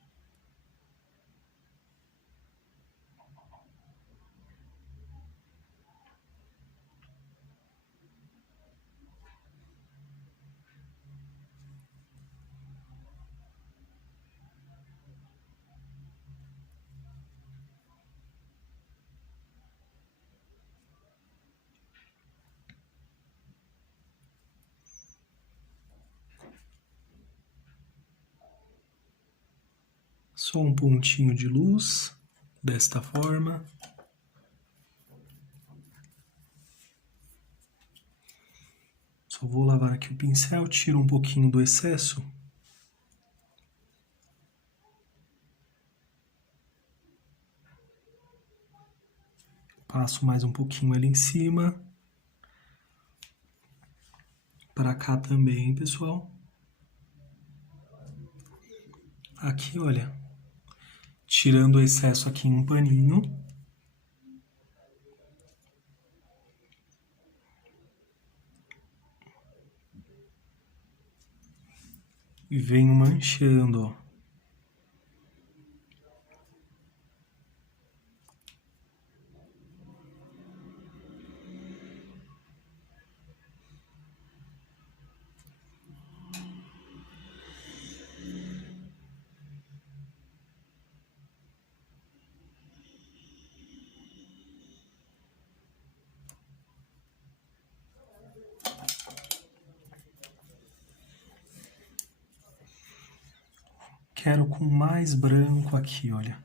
Só um pontinho de luz, desta forma. Só vou lavar aqui o pincel, tiro um pouquinho do excesso. Passo mais um pouquinho ali em cima. Para cá também, pessoal. Aqui, olha. Tirando o excesso aqui em um paninho. E venho manchando, ó. Quero com mais branco aqui, olha.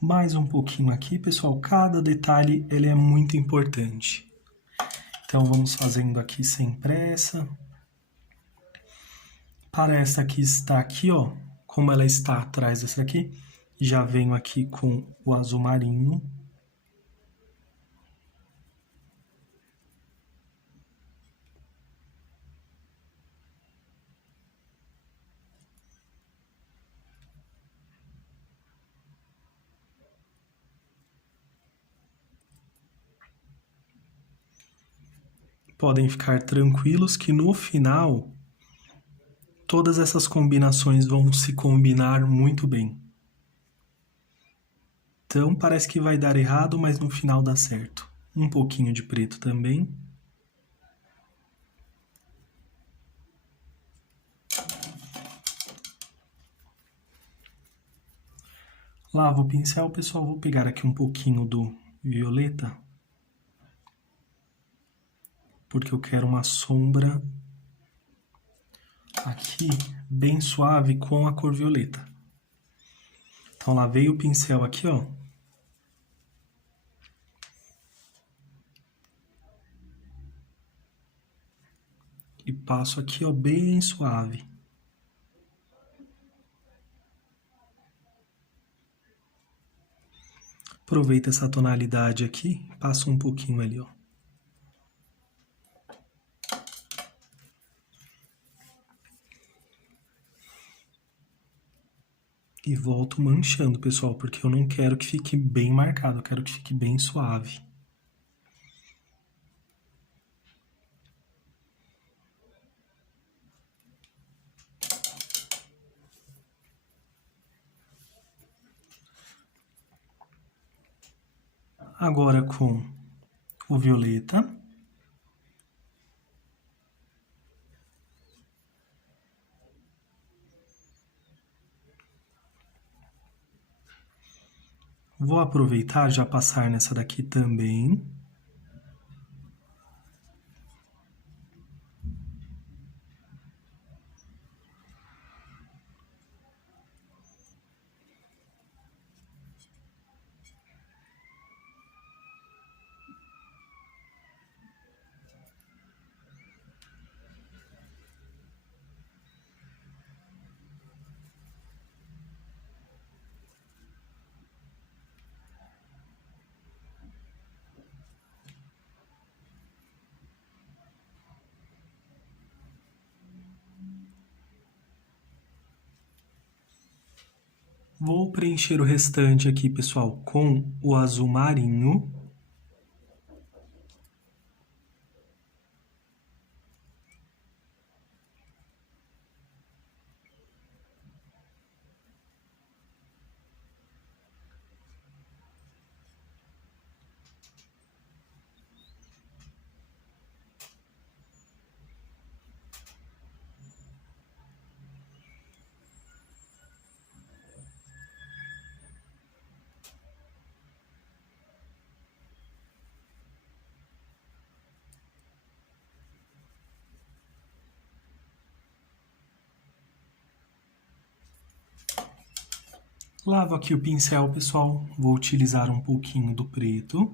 Mais um pouquinho aqui, pessoal. Cada detalhe, ele é muito importante. Então, vamos fazendo aqui sem pressa. Para essa que está aqui, ó, como ela está atrás dessa aqui, já venho aqui com o azul marinho. Podem ficar tranquilos que no final, todas essas combinações vão se combinar muito bem. Então, parece que vai dar errado, mas no final dá certo. Um pouquinho de preto também. Lavo o pincel, pessoal. Vou pegar aqui um pouquinho do violeta. Porque eu quero uma sombra aqui bem suave com a cor violeta. Então, lavei o pincel aqui, ó. E passo aqui, ó, bem suave. Aproveita essa tonalidade aqui, passo um pouquinho ali, ó. E volto manchando, pessoal, porque eu não quero que fique bem marcado, eu quero que fique bem suave. Agora com o violeta. Vou aproveitar já passar nessa daqui também. Vou preencher o restante aqui, pessoal, com o azul marinho. Lavo aqui o pincel, pessoal. Vou utilizar um pouquinho do preto.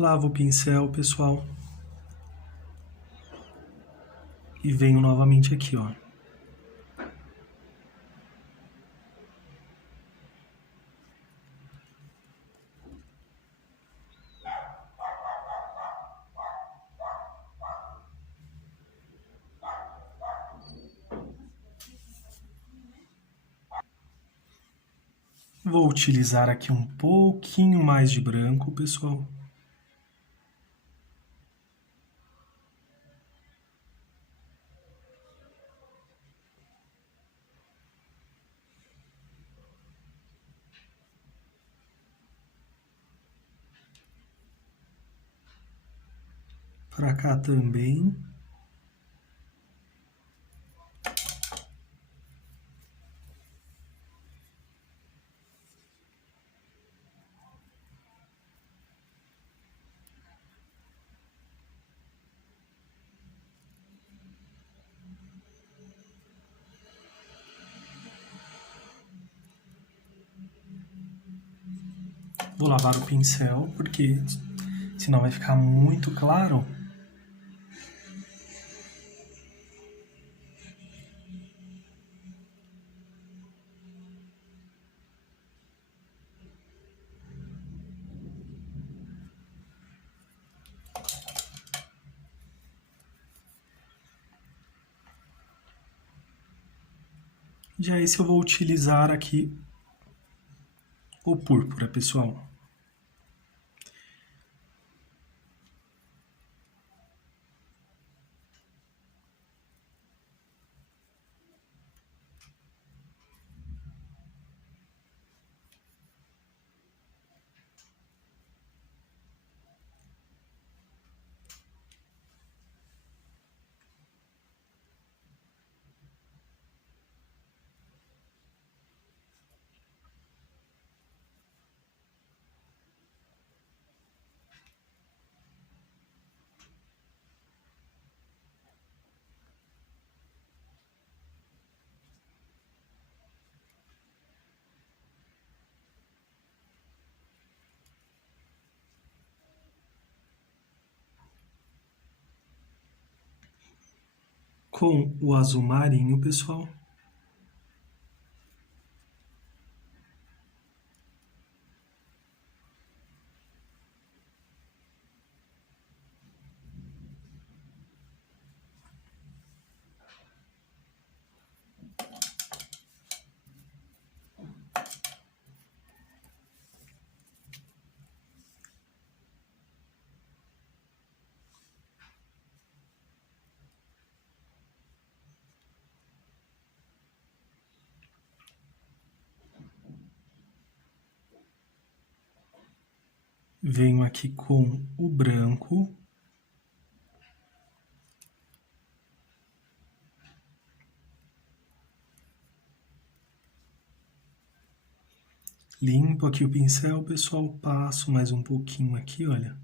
Lavo o pincel, pessoal. E venho novamente aqui, ó. Vou utilizar aqui um pouquinho mais de branco, pessoal. Para cá também. Vou lavar o pincel, porque senão vai ficar muito claro. Já esse eu vou utilizar aqui o púrpura, pessoal. Com o azul marinho, pessoal. Venho aqui com o branco. Limpo aqui o pincel, pessoal, passo mais um pouquinho aqui, olha.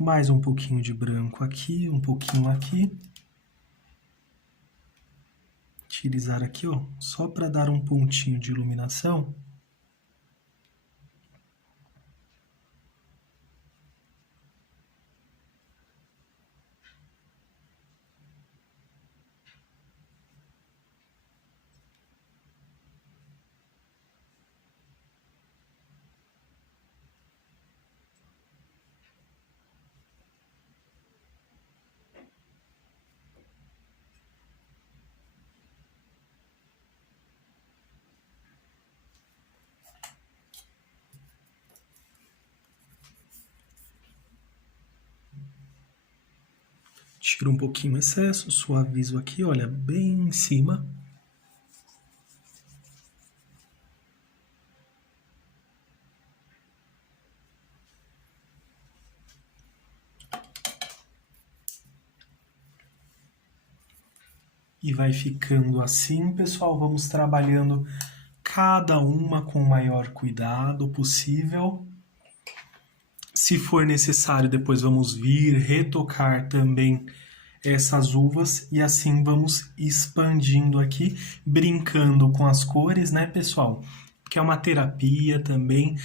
Mais um pouquinho de branco aqui, um pouquinho aqui. Utilizar aqui, ó, só para dar um pontinho de iluminação. Tiro um pouquinho o excesso, suavizo aqui, olha, bem em cima. E vai ficando assim, pessoal. Vamos trabalhando cada uma com o maior cuidado possível. Se for necessário, depois vamos vir retocar também essas uvas e assim vamos expandindo aqui, brincando com as cores, né, pessoal? Porque é uma terapia também,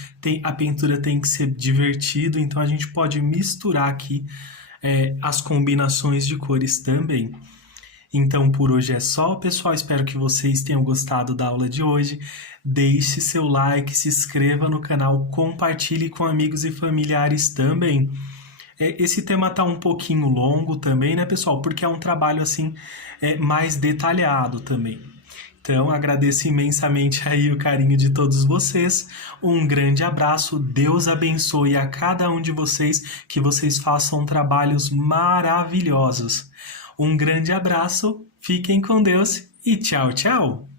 a pintura tem que ser divertido, então a gente pode misturar aqui as combinações de cores também. Então, por hoje é só, pessoal. Espero que vocês tenham gostado da aula de hoje. Deixe seu like, se inscreva no canal, compartilhe com amigos e familiares também. Esse tema tá um pouquinho longo também, né, pessoal? Porque é um trabalho, assim, mais detalhado também. Então, agradeço imensamente aí o carinho de todos vocês. Um grande abraço. Deus abençoe a cada um de vocês, que vocês façam trabalhos maravilhosos. Um grande abraço, fiquem com Deus e tchau, tchau!